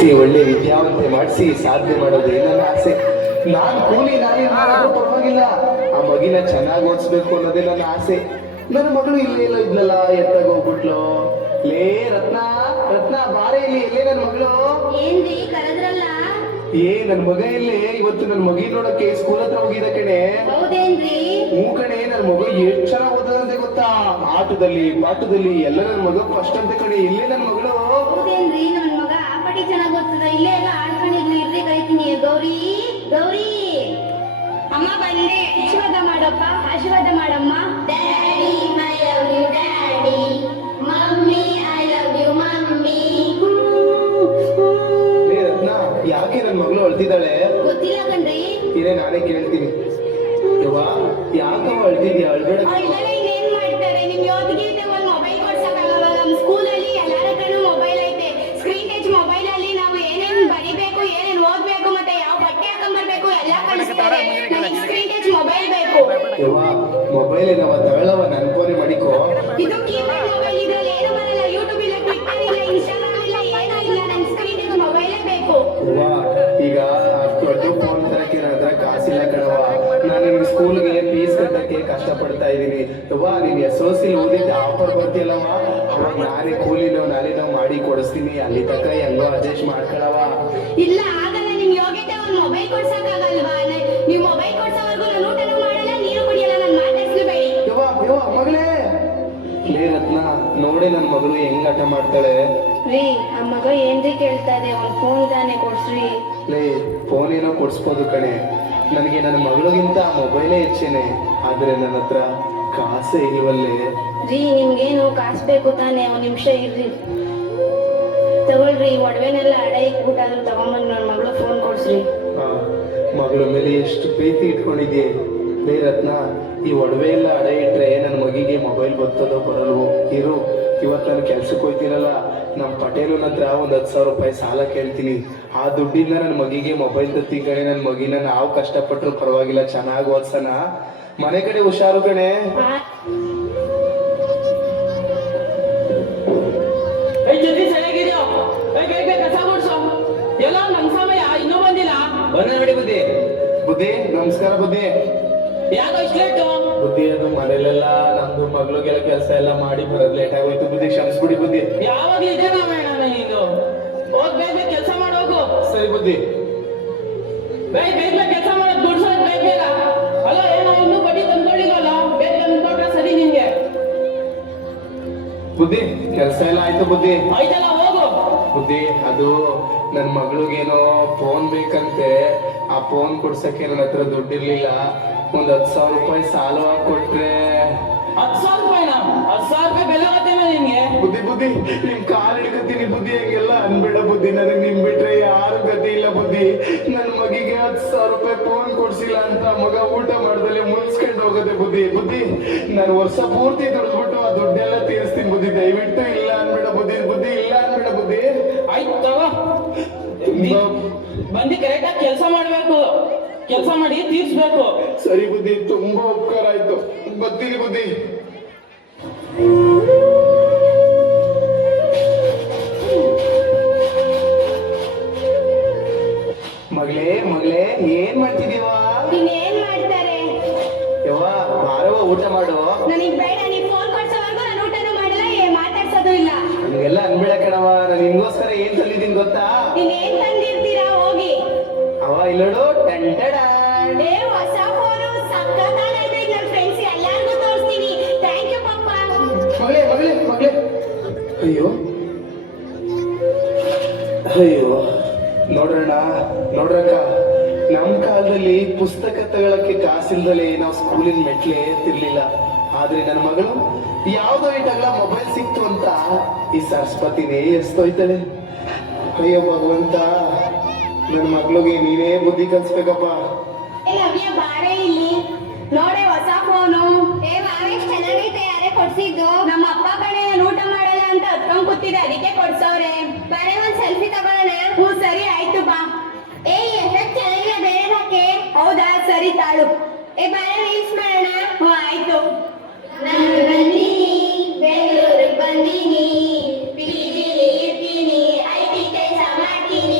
ಓದಿಸಿ ಒಳ್ಳೆ ವಿದ್ಯಾವಂತೆ ಮಾಡಿಸಿ ಸಾಧನೆ ಮಾಡೋದೇ ನನ್ನ ಆಸೆ. ನಾನ್ ಕೂಲಿ ನಾನೇ ಮಾಡಿದ್ರು ಪರವಾಗಿಲ್ಲ, ಆ ಮಗಿನ ಚೆನ್ನಾಗಿ ಓದಿಸ್ಬೇಕು ಅನ್ನೋದೇ ನನ್ನ ಆಸೆ. ನನ್ನ ಮಗಳು ಇಲ್ಲೇ ಇಲ್ಲ ಇದ್ಲಲ್ಲ, ಎತ್ತಾಗ ಹೋಗ್ಬಿಟ್ಲು. ಲೇ ರತ್ನ, ರತ್ನ ಬಾರೆ ಇಲ್ಲಿ, ಎಲ್ಲೇ ನನ್ನ ಮಗಳು? ಏನ್ರಿ ಕರೆದ್ರಲ್ಲ? ನನ್ ಮಗ ಇಲ್ಲೇ? ಇವತ್ತು ನನ್ ಮಗಿ ನೋಡಕ್ಕೆ ಸ್ಕೂಲ್ ಹತ್ರ ಹೋಗಿದ ಕಣೆ. ಹೌದೇನ್ರಿ? ಹ್ಞೂ ಕಣೆ, ನನ್ ಮಗು ಎಷ್ಟ್ ಚೆನ್ನಾಗ್ ಓದದಂತೆ ಗೊತ್ತಾ, ಆಟದಲ್ಲಿ ಪಾಠದಲ್ಲಿ ಎಲ್ಲ ನನ್ ಮಗ ಫಸ್ಟ್ ಅಂತ ಕಣೆ. ಎಲ್ಲೇ ನನ್ ಮಗಳು? ಹೌದೇನ್ರಿ? ನನ್ ಮಗ ಆಪಟಿ ಚೆನ್ನಾಗ್ ಓದ್ತದ. ಇಲ್ಲೇ ಎಲ್ಲ ಆಡ್ಕೊಂಡಿರ್ಲಿ, ಇರ್ರಿ ಕರಿತೀನಿ. ಗೌರಿ, ಗೌರಿ ಅಮ್ಮ ಬಂದೆ. ಆಶೀರ್ವಾದ ಮಾಡಪ್ಪ, ಆಶೀರ್ವಾದ ಮಾಡಮ್ಮ. Daddy I love you daddy, mummy I love you mummy. Ratna, ಯಾಕೆ ನನ್ ಮಗಳು ಅಳ್ತಿದ್ದಾಳೆ? ಗೊತ್ತಿಲ್ಲ ಕಣ್ರಿ. ಇರೇ ನಾನೇ ಕೇಳ್ತೀನಿ. ಯವ್ವ, ಯಾಕವ ಅಳ್ತಿದ್ಯಾ? ಅಳ್ಬೇಡ. ಇನ್ನೇನ್ ಮಾಡ್ತಾರೆ, ನಿಮ್ ಯೋಗಿಗೆ ಒಂದ್ ಮೊಬೈಲ್ ಕೊಡ್ಸಕ್ಕಾಗಲ್ಲ. ನಮ್ ಸ್ಕೂಲಲ್ಲಿ ಎಲ್ಲಾರ ಕಡೆ ಮೊಬೈಲ್ ಐತೆ. ಸ್ಕ್ರೀನ್ ಟಚ್ ಮೊಬೈಲ್ ಅಲ್ಲಿ ನಾವು ಏನೇನ್ ಬರಿಬೇಕು, ಏನೇನ್ ಓದ್ಬೇಕು, ಮತ್ತೆ ಯಾವ ಬಟ್ಟೆ ಹಾಕೊಂಡ್ಬರ್ಬೇಕು ಎಲ್ಲ ಕಳಿಸ್ತಾರೆ. ನನಗೆ ಸ್ಕ್ರೀನ್ ಟಚ್ ಮೊಬೈಲ್ ಬೇಕು. ಯವ್ವ, ಮೊಬೈಲ್ ಏನವ ತಗೊಳ್ಳವ, ನನ್ ಫೋನೆ ಮಾಡಿಕೋ. ಇದು ಕೀಪ್ಯಾಡ್ ಮೊಬೈಲ್, ಇದ್ರಲ್ಲಿ ಏನು ಬರಲ್ಲ. ಯೂಟ್ಯೂಬ್ ಇಲ್ಲ, ಟ್ವಿಟರ್ ಇಲ್ಲ, ಇನ್ಸ್ಟಾಗ್ರಾಮ್ ಇಲ್ಲ, ಏನೂ ಇಲ್ಲ. ನನ್ ಸ್ಕ್ರೀನ್ ಟಚ್ ಮೊಬೈಲೇ ಬೇಕು. ಯವ್ವ, ಈಗ ದೊಡ್ಡ ಫೋನ್ ತರಕ್ಕೆ ನನ್ನ ಹತ್ರ ಕಾಸಿಲ್ಲ ಕಣವ. ನಾನು ನಿನ್ ಸ್ಕೂಲ್ಗೆ ಫೀಸ್ ಕಟ್ಟಕ್ಕೆ ಕಷ್ಟ ಪಡ್ತಾ ಇದೀನಿ. ಯವ್ವ, ನೀನ್ SOC ಓದಿದ್ದ ಆಫರ್ ಬರ್ತಿಲ್ಲವ, ಅವಾಗ ನಾನೇ ಕೂಲಿನೋ ನಾನೇನೋ ಮಾಡಿ ಕೊಡಿಸ್ತೀನಿ. ಅಲ್ಲಿ ತನಕ ಹೆಂಗೋ ಅಡ್ಜಸ್ಟ್ ಮಾಡ್ಕೊಳವ. ಇಲ್ಲ ಆಗಲ್ಲ. ನಿಮ್ ಯೋಗ್ಯತೆ ಒಂದ್ ಮೊಬೈಲ್ ಕೊಡ್ಸಕ್ಕಾಗಲ್ವಾ? ನೀವು ಮೊಬೈಲ್ ಕೊಡ್ಸೋವರೆಗೂ ನಾನು ಊಟನೂ ಮಾಡಲ್ಲ, ನೀರು ಕುಡಿಯಲ್ಲ. ನನ್ ಮಾತಾಡ್ಸ್ಲೇಬೇಡಿ. ಯವ್ವ, ಯವ್ವ ಮಗಳೇ. ಲೇ ರತ್ನ, ನೋಡಿ ನನ್ ಮಗಳು ಹೆಂಗ್ ಆಟ ಮಾಡ್ತಾಳೆ. ರೀ, ಆ ಮಗ ಏನ್ರಿ ಕೇಳ್ತಾರೆ? ಒಂದ್ ಫೋನ್ ತಾನೇ ಕೊಡ್ಸ್ರಿ. ಲೇ, ಫೋನ್ ಏನೋ ಕೊಡ್ಸ್ಬೋದು ಕಣೆ, ನನಗೆ ನನ್ನ ಮಗಳಿಗಿಂತ ಮೊಬೈಲೇ ಹೆಚ್ಚೇನೆ. ಆದ್ರೆ ನನ್ನ ಹತ್ರ ಕಾಸೇ ಇಲ್ವಲ್ಲೇ. ರೀ, ನಿಮ್ಗೇನು ಕಾಸು ಬೇಕು ತಾನೇ? ಒಂದ್ ನಿಮಿಷ ಇರ್ರಿ. ತಗೊಳ್ರಿ, ಒಡವೆನೆಲ್ಲ ಅಡ ಇಟ್ಬಿಟ್ಟಾದ್ರೂ ತಗೊಂಬಂದು ನನ್ನ ಮಗಳು ಫೋನ್ ಕೊಡ್ಸ್ರಿ. ಹಾ, ಮಗಳ ಮೇಲೆ ಎಷ್ಟು ಪ್ರೀತಿ ಇಟ್ಕೊಂಡಿದ್ಯೆ. ಲೇ ರತ್ನ, ಈ ಒಡವೆ ಎಲ್ಲ ಅಡ ಇಟ್ರೆ ನನ್ನ ಮಗಿಗೆ ಮೊಬೈಲ್ ಬರ್ತದೋ ಬರಲ್ವೋ. ಇರು, ಇವತ್ತು ನಾನು ಕೆಲ್ಸಕ್ಕೆ ಹೋಗ್ತೀನಲ್ಲ, ನಮ್ಮ ಪಟೇಲನ ಹತ್ರ ಒಂದು 10,000 ರೂಪಾಯಿ ಸಾಲ ಕೇಳ್ತೀನಿ. ಆ ದುಡ್ಡಿಂದ ನನ್ನ ಮಗಿಗೆ ಮೊಬೈಲ್ ತತ್ತಿ ಕಣೆ. ನನ್ನ ಮಗಿನ ನಾವು ಕಷ್ಟಪಟ್ಟರು ಪರವಾಗಿಲ್ಲ, ಚೆನ್ನಾಗಿ ಓದ್ಸನ. ಮನೆ ಕಡೆ ಹುಷಾರು ಕಣೆ. ಎಲ್ಲ ನಮ್ ಸಮಯ ಇನ್ನೂ ಬಂದಿಲ್ಲ. ಬಂದ ನೋಡಿ ಬುದ್ಧಿ. ಬುದ್ಧಿ, ನಮಸ್ಕಾರ ಬುದ್ಧಿ. ಯಾಕೋ ಇಷ್ಟು ಲೇಟು? ಬುದ್ಧಿ, ಅದು ಮನೇಲೆಲ್ಲ ನಮ್ದು ಮಗಳಿಗೆಲ್ಲ ಕೆಲಸ ಎಲ್ಲ ಮಾಡಿ ಬರೋದು ಲೇಟ್ ಆಗೋಯ್ತು ಬುದ್ಧಿ, ಕ್ಷಮಿಸ್ಬಿಡಿ ಬುದ್ಧಿ. ಯಾವಾಗ್ಲೂ ಇದೆ ಮೇಡಮ್ ನೀನು. ಹೋಗ್ ಬೇಗ ಕೆಲಸ ಮಾಡೋಗು. ಸರಿ ಬುದ್ಧಿ. ಬೇಗ ಬೇಗ ಕೆಲಸ ಮಾಡೋದು, ದುಡ್ಸೋದು ಬೇಗ ಬೇಗ. ಅಲ್ಲ, ಏನೋ ಇನ್ನೂ ಬಡ್ಡಿ ತಂದ್ಕೊಳ್ಳಿಲ್ಲ. ಬೇಗ ತಂದ್ಕೊಟ್ರೆ ಸರಿ ನಿಂಗೆ. ಬುದ್ಧಿ, ಕೆಲಸ ಎಲ್ಲ ಆಯ್ತು ಬುದ್ಧಿ. ಆಯ್ತಲ್ಲ, ಹೋಗು. ಬುದ್ಧಿ, ಅದು ನನ್ನ ಮಗಳಿಗೇನೋ ಫೋನ್ ಬೇಕಂತೆ. ಆ ಫೋನ್ ಕೊಡ್ಸಕ್ಕೆ ನನ್ನ ಹತ್ರ ದುಡ್ಡಿರ್ಲಿಲ್ಲ. ಒಂದ್ 10,000 ರೂಪಾಯಿ ಸಾಲ ಕೊಟ್ರೆ. 10,000 ರೂಪಾಯಿನ? 10,000 ರೂಪಾಯಿ ಬೆಲೆ ಗೊತ್ತೇನ ನಿನ್ಗೆ? ಬುದ್ಧಿ ಬುದ್ಧಿ, ನಿಮ್ ಕಾಲ್ ಹಿಡ್ಕತ್ತೀನಿ ಬುದ್ಧಿ, ಹಂಗೆಲ್ಲ ಅನ್ಬೇಡ ಬುದ್ಧಿ. ನನಗೆ ನಿಮ್ ಬಿಟ್ರೆ ಯಾರು ಗತಿ ಇಲ್ಲ ಬುದ್ಧಿ. ನನ್ನ ಮಗಿಗೆ 10,000 ರೂಪಾಯಿ ಫೋನ್ ಕೊಡ್ಸಿಲ್ಲ ಅಂತ ಮಗ ಊಟ ಮಾಡ್ದಲೆ ಮುನ್ಸ್ಕೊಂಡು ಹೋಗೋದೆ ಬುದ್ಧಿ. ಬುದ್ಧಿ, ನಾನು ವರ್ಷ ಪೂರ್ತಿ ದುಡ್ದ್ಬಿಟ್ಟು ಆ ದುಡ್ಡೆಲ್ಲ ತೀರಿಸ್ತೀನಿ ಬುದ್ಧಿ. ದಯವಿಟ್ಟು ಇಲ್ಲ ಅನ್ಬೇಡ ಬುದ್ಧಿ. ಬುದ್ಧಿ, ಇಲ್ಲ ಅನ್ಬೇಡ ಬುದ್ಧಿ. ಆಯ್ತು ತಗೋ. ಬಂದು ಕರೆಕ್ಟಾಗಿ ಕೆಲಸ ಮಾಡ್ಬೇಕು. ಕೆಲಸ ಮಾಡಿ ತೀರ್ಸ್ಬೇಕು. ಸರಿ ಬುದ್ಧಿ, ತುಂಬಾ ಉಪಕಾರ ಆಯ್ತು. ಬರ್ತೀನಿ ಬುದ್ಧಿ. ಮಗಳೇ, ಮಗಳೇ, ಏನ್ ಮಾಡ್ತಿದೀವ? ಇನ್ನೇನ್ ಮಾಡ್ತಾರೆ? ಯವ್ವ, ಬಾರವ ಊಟ ಮಾಡು. ನನಗ್ ಬೇಡ. ನೀವ್ ಫೋನ್ ಕೊಡ್ಸೋವರೆಗೂ ನಾನು ಊಟನೂ ಮಾಡಲ್ಲ, ಮಾತಾಡ್ಸೋದು ಇಲ್ಲ. ಹಂಗೆಲ್ಲ ಅನ್ಬೇಡ ಕಣವ, ನಾನು ನಿನ್ಗೋಸ್ಕರ ಏನ್ ತಂದಿದ್ದೀನಿ ಗೊತ್ತಾ? ಇನ್ನೇನ್ ತಂದಿರ್ತೀರಾ? ಹೋಗಿ. ಅವ ಇಲ್ಲೋಡು, ಟಂಟಡ. ಏ, ಹೊಸ ಫೋನು ಸಕ್ಕತ್ತಾಗೈತೆ. ನನ್ನ ಫ್ರೆಂಡ್ಸ್ ಎಲ್ಲಾರ್ಗೂ ತೋರಿಸ್ತೀನಿ. ಥ್ಯಾಂಕ್ ಯು ಪಪ್ಪ. ಮಗಳೇ, ಮಗಳೇ, ಮಗಳೇ. ಅಯ್ಯೋ ಅಯ್ಯೋ, ನೋಡ್ರಣ್ಣ, ನೋಡ್ರಕ್ಕ, ನಮ್ ಕಾಲದಲ್ಲಿ ಪುಸ್ತಕ ತಗೊಳಕ್ಕೆ ಕಾಸಿಲ್ದಲೆ ನಾವು ಸ್ಕೂಲಿನ ಮೆಟ್ಲೆ ತಿರ್ಲಿಲ್ಲ. ಆದ್ರೆ ನನ್ನ ಮಗಳು ಯಾವ್ದೋ ಇಟ್ಟಾಗಲ ಮೊಬೈಲ್ ಸಿಕ್ತು ಅಂತ ಈ ಸರಸ್ವತಿನೇ ಎಸ್ತೋಯ್ತಾಳೆ. ಅಯ್ಯೋ ಭಗವಂತ, ನನ್ನ ಮಗಳಿಗೆ ನೀನೇ ಬುದ್ಧಿ ಕಲ್ಸ್ಬೇಕಪ್ಪ. ಏ ನವ್ಯ, ಬಾರೆ ಇಲ್ಲಿ. ನೋಡೆ ಹೊಸ ಫೋನು. ಏ ಮಾವೇಶ್, ಚೆನ್ನಾಗೈತೆ. ಯಾರೇ ಕೊಡ್ಸಿದ್ದು? ನಮ್ಮ ಅಪ್ಪ ಕಡೆ. ನಾನು ಊಟ ಮಾಡಲ್ಲ ಅಂತ ಹತ್ಕೊಂಡ್ ಕೂತಿದೆ, ಅದಕ್ಕೆ ಕೊಡ್ಸವ್ರೆ. ಬಾರೆ, ಒಂದ್ ಸೆಲ್ಫಿ ತಗೊಳ್ಳೋಣ. ಹ್ಞೂ ಸರಿ, ಆಯ್ತು ಬಾ. ಏ, ಎಫೆಕ್ಟ್ ಚೆನ್ನಾಗಿಲ್ಲ, ಬೇರೆ ಹಾಕೆ. ಹೌದಾ, ಸರಿ ತಾಳು. ಏ ಬಾರೆ, ರೀಲ್ಸ್ ಮಾಡೋಣ. ಹ್ಞೂ ಆಯ್ತು. ನಾನು ಬಂದೀನಿ, ಬೆಂಗಳೂರಿಗೆ ಬಂದೀನಿ, ಪಿಜಿಲಿ ಇರ್ತೀನಿ, IT ಕೆಲಸ ಮಾಡ್ತೀನಿ.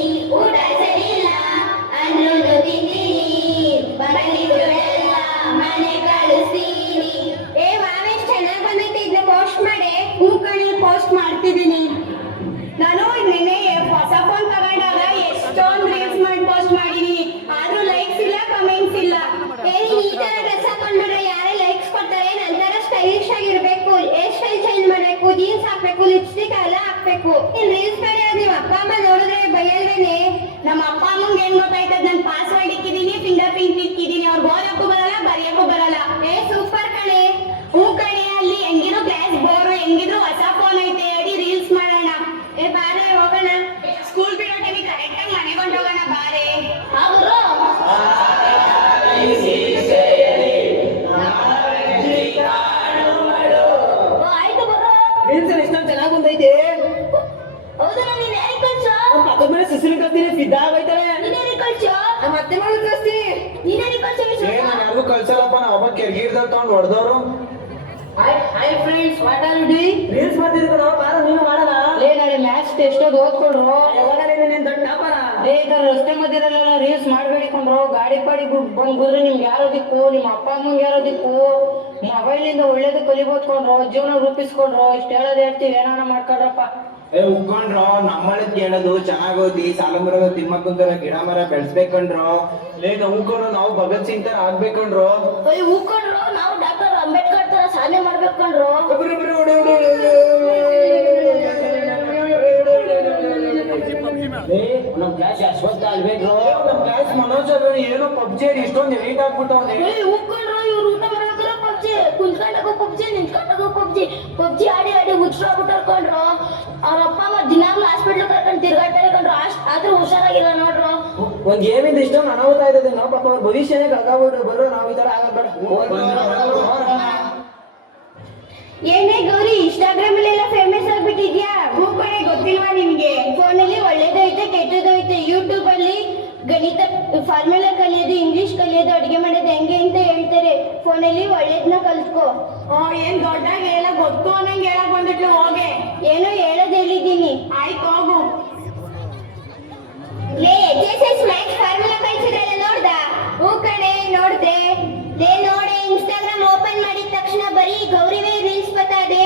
ಮಾಡ್ಬೇಕು. ರೀಲ್ಸ್ ಬೇರೆ ನಿಮ್ಮ ಅಪ್ಪ ಅಮ್ಮ ನೋಡಿದ್ರೆ ಬೈಯಲ್ವೇನೆ? ನಮ್ಮ ಅಪ್ಪ ಅಮ್ಮಂಗೆ ಏನ್ ಗೊತ್ತಾಯ್ತದ? ನನ್ ಪಾಸ್ವರ್ಡ್ ಇಕ್ಕಿದೀನಿ, ಫಿಂಗರ್ ಪ್ರಿಂಟ್ ಇಕ್ಕಿದೀನಿ, ಅವ್ರಿಗೆ ಓದಕ್ಕೂ ಬರಲ್ಲ ಬರೆಯಕ್ಕೂ ಬರಲ್ಲ. ಸೂಪರ್ ಕಣೆ. ಹೂ ಕಣೆ, ಅಲ್ಲಿ ಹೆಂಗಿದ್ರು ಕ್ಲಾಸ್ ಬೋರು, ಹೆಂಗಿದ್ರು ಹೊಸ ಫೋನ್ ಐತೆ, ಅಡಿ ರೀಲ್ಸ್ ಮಾಡೋಣ. ಬಾರೆ ಹೋಗೋಣ. ಸ್ಕೂಲ್ ಬಿಡೋ ಟೈಮಿಗೆ ಕರೆಕ್ಟ್ ಆಗಿ ಮನೆಗೆ ಹೊಂಟೋಗೋಣ ಬಾರೆ. ಅವರು ಆಯ್ತು ಬರೋ. ರೀಲ್ಸ್ ಇಷ್ಟೊಂದು ಚೆನ್ನಾಗಿ ಬಂದೈತೆ. ಹೌದಾ? ನೀನ್ ಯಾರಿಗೆ ಕಳ್ಸೋ? ಪಕ್ಕದ ಮೇಲೆ ಸುಸಿಲಿ ಕಳ್ತೀನಿ, ಸಿದ್ಧ ಆಗೈತಾರೆ. ನೀನ್ ಯಾರಿಗೆ ಕಳ್ಸೋ? ನಮ್ಮ ಅತ್ತೆ ಮಗಳು ಕಳಿಸ್ತೀನಿ. ನೀನ್ ಯಾರಿಗೆ ಕಳ್ಸೋ? ನಾನು ಯಾರಿಗೂ ಕಳ್ಸಲ್ಲಪ್ಪ, ನಾ ಒಬ್ಬ ಕೆರ್ಗೀರ್ದಲ್ಲಿ ತಗೊಂಡು ಹೊಡೆದವರು. Hi friends, what are you doing? Reels ಮಾಡ್ತಿದ್ರು ನಾವು, ಬಾರ ನೀನು ಮಾಡೋಣ. ನಾಳೆ ಮ್ಯಾಚ್ ಟೆಸ್ಟ್ ಓದ್ಕೊಳ್ರು. ಯಾವಾಗ ನೀನು ದೊಡ್ಡ ಟಾಪರ? ರಸ್ತೆ ಮಧ್ಯದಲ್ಲೆಲ್ಲ ರೀಲ್ಸ್ ಮಾಡಬೇಡಿ ಕೊಂಡ್ರು. ಗಾಡಿ ಪಾಡಿ ಬಂದ್ ಗುದ್ರೆ ನಿಮ್ಗೆ ಯಾರೋ ದಿಕ್ಕು, ನಿಮ್ಮ ಅಪ್ಪ ಅಮ್ಮಂಗೆ ಯಾರೋ ದಿಕ್ಕು. ಮೊಬೈಲಿಂದ ಒಳ್ಳೇದು ಕಲಿಬೋದ್ಕೊಂಡ್ರು, ಜೀವನ ರೂಪಿಸ್ಕೊಂಡ್ರು. ಇಷ್ಟು ಹೇಳೋದು ಹೇಳ್ತೀವಿ, ಏನಾನ ಮಾಡ್ಕೊಳ್ರಪ್ಪ. ಉಗ್ಕೊಂಡ್ರು ನಮ್ಮಳದ್ ಕೇಳೋದು ಚೆನ್ನಾಗ್ ಓದಿ ಸಾಲ ಮರ ತಿಮ್ಮಕ್ಕಂತರ ಗಿಡ ಮರ ಬೆಳೆಸ್ಬೇಕಂಡ್ರು. ಉಗ್ಕೊಂಡು ನಾವು ಭಗತ್ ಸಿಂಗ್ ತರ ಆಗ್ಬೇಕಂಡ್ರು. ಹೂಕೊಂಡ್ರು ನಾವು ಡಾಕ್ಟರ್ ಅಂಬೇಡ್ಕರ್ ತರ ಸಾಧನೆ ಮಾಡ್ಬೇಕಂಡ್ರು. ನಮ್ ಕ್ಲಾಸ್ ಅಶ್ವತ್ಥ ಅಲ್ಬೇಡ್ರು. ನಮ್ ಕ್ಲಾಸ್ ಮನೋಜ್ ಅವ್ರು ಏನೋ ಪಬ್ಜಿ ಇಷ್ಟೊಂದು ಎಡಿಟ್ ಆಗ್ಬಿಟ್ಟವ್ನೆ. ಹೂಕೊಂಡ್ರು ಇವ್ರು ಊಟ ಮಾಡ್ಬೇಕಾದ್ರೆ ಪಬ್ಜಿ, ಕುಂತ್ಕೊಂಡಾಗ ಪಬ್ಜಿ, ನಿಂತ್ಕೊಂಡಾಗ ಪಬ್ಜಿ, ಪಬ್ಜಿ ಆಡಿ ಆಡಿ ಹುಚ್ಚಾಗ್ಬಿಟ್ಟಾರ್ಕೊಂಡ್ರು. ಅವ್ರ ಅಪ್ಪ ಅಮ್ಮ ದಿನಾಗ್ಲೂ ಹಾಸ್ಪಿಟ್ಲ್ ಕರ್ಕೊಂಡು ತಿರ್ಗಾಡ್ತಾರೆ ಕಂಡ್ರು. ಆದ್ರೂ ಹುಷಾರಾಗಿಲ್ಲ ನೋಡ್ರು. ಒಂದ್ ಗೇಮಿಂದ ಇಷ್ಟೊಂದು ಅನಾಹುತ ಆಯ್ತದೆ. ನಾವು ಪಾಪ ಅವ್ರ ಭವಿಷ್ಯನೇ ಕಳ್ಕೊಬಿಟ್ರು. ಬರ್ರು ನಾವು ಈ ತರ ಆಗಬೇಡ. ಏನೇ ಗೌರಿ, ಇನ್ಸ್ಟಾಗ್ರಾಮ್ ಅಲ್ಲೆಲ್ಲ ಫೇಮಸ್ ಆಗ್ಬಿಟ್ಟಿದ್ಯಾ? ಹೂಕಣೆ, ಗೊತ್ತಿಲ್ವಾ ನಿನ್ಗೆ? ಫೋನಲ್ಲಿ ಒಳ್ಳೇದು ಐತೆ ಕೆಟ್ಟದ್ದು ಐತೆ. ಯೂಟ್ಯೂಬ್ ಅಲ್ಲಿ ಗಣಿತ ಫಾರ್ಮುಲಾ ಕಲಿಯೋದು, ಇಂಗ್ಲಿಷ್ ಕಲಿಯೋದು, ಅಡಿಗೆ ಮಾಡೋದು ಹೆಂಗೆ ಅಂತ ಹೇಳ್ತಾರೆ. ಫೋನಲ್ಲಿ ಒಳ್ಳೇದನ್ನ ಕಲ್ತ್ಕೋ. ಏನ್ ದೊಡ್ಡಾಗ ಹೇಳ ಗೊತ್ತು ಅನ್ನಂಗೆ ಹೇಳಕ್ ಬಂದಿಟ್ಲು. ಹೋಗೆ ಏನೋ ಹೇಳೋದು ಹೇಳಿದ್ದೀನಿ. ಆಯ್ತು ಹೋಗು. ಲೇ ಎಸ್ ಮ್ಯಾಥ್ಸ್ ಫಾರ್ಮುಲಾ ಕಲಿಸಿದ್ರಲ್ಲ, ನೋಡ್ದ? ಹೂ ಕಣೆ, ನೋಡ್ದೆ. ಲೇ ನೋಡೆ, ಇನ್ಸ್ಟಾಗ್ರಾಮ್ ಓಪನ್ ಮಾಡಿದ ತಕ್ಷಣ ಬರೀ ಗೌರಿವೇ ರೀಲ್ಸ್ ಬತ್ತದೆ.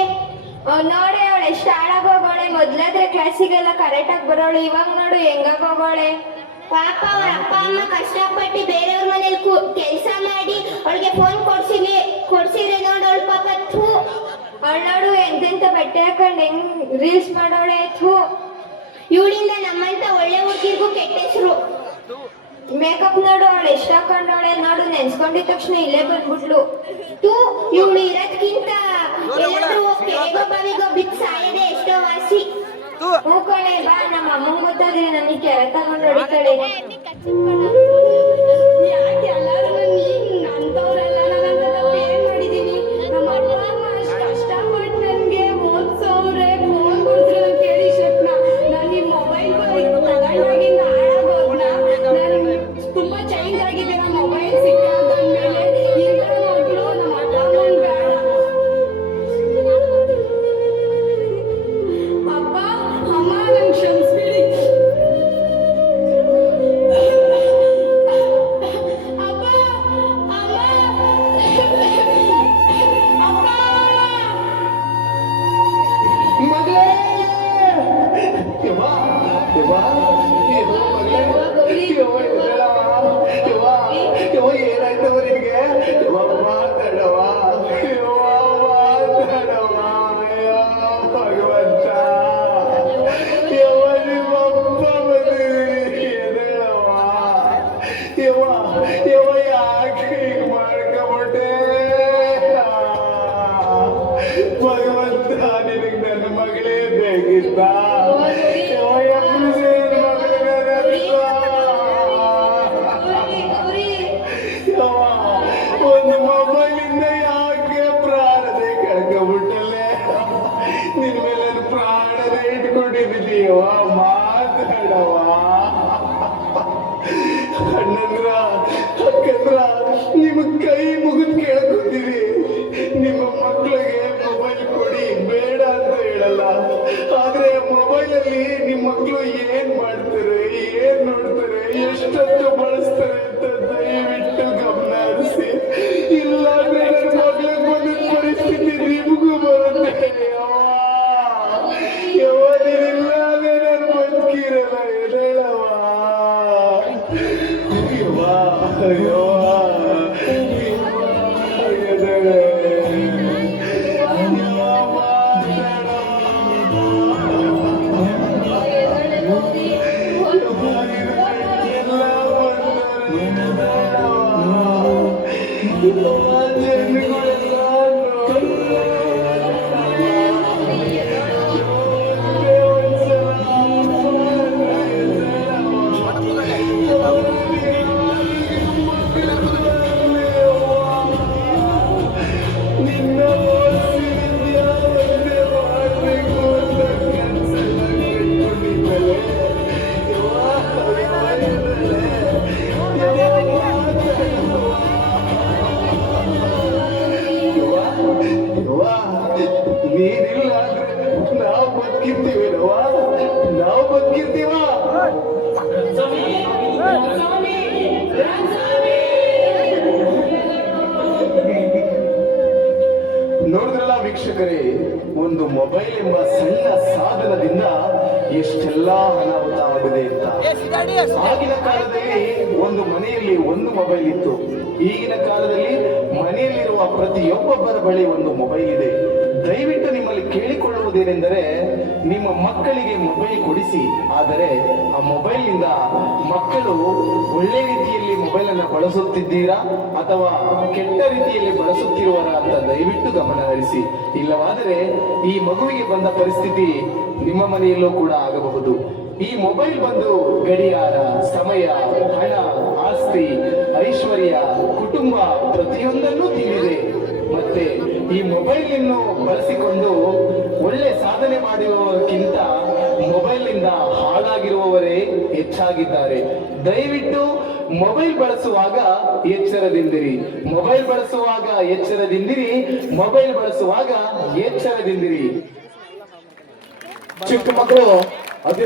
ನೋಡೆ, ಅವಳು ಎಷ್ಟು ಹಾಳಾಗೋಗೋಳೆ. ಮೊದ್ಲಾದ್ರೆ ಕ್ಲಾಸಿಗೆಲ್ಲ ಕರೆಕ್ಟ್ ಆಗಿ ಬರೋಳು, ಇವಾಗ ನೋಡು ಹೆಂಗಾಗೋಗೋಳೆ. ಪಾಪ ಅವ್ರ ಅಪ್ಪ ಅಮ್ಮ ಕಷ್ಟಪಟ್ಟು ಬೇರೆಯವ್ರ ಮನೇಲಿ ಕೆಲಸ ಮಾಡಿ ಅವಳಿಗೆ ಫೋನ್ ಕೊಡ್ಸಿದ್ರೆ ನೋಡು ಅವಳು ಪಾಪ. ಥೂ, ಅವಳು ನೋಡು ಎಂತೆಂತ ಬಟ್ಟೆ ಹಾಕೊಂಡು ಹೆಂಗ್ ರೀಲ್ಸ್ ಮಾಡೋಳೆ. ಥೂ, ಇವಳಿಂದ ನಮ್ಮಂತ ಒಳ್ಳೆ ಹುಡುಗಿರ್ಗೂ ಕೆಟ್ಟ ಹೆಸರು. ಮೇಕಪ್ ನೋಡು ಅವಳು ಎಷ್ಟು ಹಾಕೊಂಡವಳೆ ನೋಡು. ನೆನ್ಸ್ಕೊಂಡಿದ ತಕ್ಷಣ ಇಲ್ಲೇ ಬಂದ್ಬಿಟ್ಲು. ತೂ, ಇವಳು ಇರೋದ್ಕಿಂತ ಎಲ್ಲಾದ್ರೂ ಕೆರೆಗೋ ಬಾವಿಗೋ ಬಿದ್ದು ಸಾಯದೆ ಎಷ್ಟೋ ವಾಸಿ. ಹೂಕೊಳೆ, ಬಾ, ನಮ್ಮ ಅಮ್ಮಂಗ್ ಗೊತ್ತಾದ್ರೆ ನನಗೆ ಕೆರೆ ತಗೊಂಡು ಹೊಡಿತಾಳೆ. ಯಾಕೆ ಎಲ್ಲಾರು ಅಂತವ್ರೆಲ್ಲ ನಾನು ಏನ್ ಮಾಡಿದೀನಿ? ನಮ್ಮ ಅಪ್ಪ ಅಮ್ಮ ಅಷ್ಟು ಕಷ್ಟಪಟ್ಟು ನನ್ಗೆ ಓದ್ಸವ್ರೆ, ಫೋನ್ ಕೊಡ್ತಾರೆ ಕೇಳಿ ಶಕ್ನ. ನಾನು ಈ ಮೊಬೈಲ್ ತಗೊಂಡಾಗಿಂದ ಹಾಳಾಗೋದ್ನ. ನಾನು ತುಂಬಾ ಚೇಂಜ್ ಆಗಿದೆ. ನನ್ನ ಮೊಬೈಲ್ ಸಿಕ್ಕಾದ್ಮೇಲೆ ಇಲ್ಲ ಮಗಳು ನಮ್ಮ ಅಪ್ಪ ಅಮ್ಮನ್ ಬೇಡ. ಅಪ್ಪ ಅಮ್ಮ ನಂಗೆ ಕ್ಷಮಿಸ್ಬಿಡಿ. ಅಪ್ಪ ಅಮ್ಮ ಅಪ್ಪ ಮಗಳೇ, ಯವ್ವ, ಯವ್ವ, ಯವ್ವ, ಮಗಳೇ, ಯವ್ವ, ಎದ್ದೇಳವ್ವ. ಯವ್ವ, ಯವ್ವ, ಏನಾಯ್ತವ್ವ ನಿನ್ಗೆ? ಯವ್ವ, ಮಾತಾಡವ್ವ. ಯವ್ವ, ಮಾತಾಡವ್ವ. ಅಯ್ಯೋ, ಭಗವಂತ. ಯವ್ವ, ನಿಮ್ಮಪ್ಪ ಬಂದಿದ್ದೀರಿ, ಎದ್ದೇಳವ್ವ. ಯವ್ವ, ಯವ್ವ, ಯಾಕೆ ಹೀಗ್ ಮಾಡ್ಕೊಂಬಿಟ್ಟೆ? ಭಗವಂತ, ನಿನಗೆ ನನ್ನ ಮಗಳೇ ಬೇಕಿತ್ತ? ಒಂದು ಮೊಬೈಲಿಂದ ಯಾಕೆ ಪ್ರಾಣದೇ ಕಳ್ಕೊಂಡ್ಬಿಟ್ಟಲ್ಲೇ? ನಿನ್ ಮೇಲೆ ಪ್ರಾಣದೇ ಇಟ್ಕೊಂಡಿದ್ದೀಯವ, ಮಾತಾಡವ. ಅಣ್ಣಂದ್ರ ಅಕ್ಕಂದ್ರ ನಿಮ್ಮ ಕೈ ಮುಗಿದ್ ಕೇಳ್ಕೊತೀರಿ. ನಿಮ್ಮ ಮಕ್ಕಳಿಗೆ ಮೊಬೈಲ್ ಕೊಡಿ ಬೇಡ ಅಂತ ಹೇಳಲ್ಲ, ಆದ್ರೆ ಮೊಬೈಲಲ್ಲಿ ನಿಮ್ಮ ಮಕ್ಕಳು ಏನ್ ಮಾಡ್ತಾರೆ, ಏನ್ ನೋಡ್ತಾರೆ, ಎಷ್ಟೊತ್ತು ಬಳಸ್ತಾರೆ ಅಂತ ದಯವಿಟ್ಟು ಗಮನ ಹರಿಸಿ. ಇಲ್ಲಾಂದ್ರೆ ನನ್ನ ಮಗಳಿಗೆ ಬಂದಿದ್ದ ಪರಿಸ್ಥಿತಿ ನಿಮಗೂ ಬರುತ್ತೆ. ಯವ್ವ, ನೀನಿಲ್ಲಾದ್ರೆ ನಾನು ಬದುಕಿರಲ್ಲ, ಎದೇಳವ. ಯವ್ವ, ಯವ್ವ, ಎದೇಳೆ. ಹೋಗಿರ್ತೀವ. ನೋಡಿದ್ರಲ್ಲ ವೀಕ್ಷಕರೇ, ಒಂದು ಮೊಬೈಲ್ ಎಂಬ ಸಣ್ಣ ಸಾಧನದಿಂದ ಎಷ್ಟೆಲ್ಲಾ ಅನಾಹುತ ಆಗಿದೆ ಅಂತ. ಆಗಿನ ಕಾಲದಲ್ಲಿ ಒಂದು ಮನೆಯಲ್ಲಿ ಒಂದು ಮೊಬೈಲ್ ಇತ್ತು. ಈಗಿನ ಕಾಲದಲ್ಲಿ ಮನೆಯಲ್ಲಿರುವ ಪ್ರತಿಯೊಬ್ಬೊಬ್ಬರ ಬಳಿ ಒಂದು ಮೊಬೈಲ್ ಇದೆ. ದಯವಿಟ್ಟು ನಿಮ್ಮಲ್ಲಿ ಕೇಳಿಕೊಳ್ಳುವುದೇನೆಂದರೆ, ನಿಮ್ಮ ಮಕ್ಕಳಿಗೆ ಮೊಬೈಲ್ ಕೊಡಿಸಿ. ಆದರೆ ಆ ಮೊಬೈಲ್ ನಿಂದ ಮಕ್ಕಳು ಒಳ್ಳೆ ರೀತಿಯಲ್ಲಿ ಮೊಬೈಲ್ ಅನ್ನು ಬಳಸುತ್ತಿದ್ದೀರಾ ಅಥವಾ ಕೆಟ್ಟ ರೀತಿಯಲ್ಲಿ ಬಳಸುತ್ತಿರುವರ ಅಂತ ದಯವಿಟ್ಟು ಗಮನ ಹರಿಸಿ. ಇಲ್ಲವಾದರೆ ಈ ಮಗುವಿಗೆ ಬಂದ ಪರಿಸ್ಥಿತಿ ನಿಮ್ಮ ಮನೆಯಲ್ಲೂ ಕೂಡ ಆಗಬಹುದು. ಈ ಮೊಬೈಲ್ ಬಂದು ಗಡಿಯಾರ, ಸಮಯ, ಹಣ, ಆಸ್ತಿ, ಐಶ್ವರ್ಯ, ಕುಟುಂಬ ಪ್ರತಿಯೊಂದನ್ನೂ ತಿಳಿದೆ. ಮತ್ತೆ ಈ ಮೊಬೈಲ್ ಅನ್ನು ಬಳಸಿಕೊಂಡು ಒಳ್ಳೆ ಸಾಧನೆ ಮಾಡಿರುವವರಿಗಿಂತ ಮೊಬೈಲ್ ನಿಂದ ಹಾಳಾಗಿರುವವರೇ ಹೆಚ್ಚಾಗಿದ್ದಾರೆ. ದಯವಿಟ್ಟು ಮೊಬೈಲ್ ಬಳಸುವಾಗ ಎಚ್ಚರದಿಂದಿರಿ. ಮೊಬೈಲ್ ಬಳಸುವಾಗ ಎಚ್ಚರದಿಂದಿರಿ. ಮೊಬೈಲ್ ಬಳಸುವಾಗ ಎಚ್ಚರದಿಂದಿರಿ. ಚಿಕ್ಕ ಮಕ್ಕಳು ಅತಿ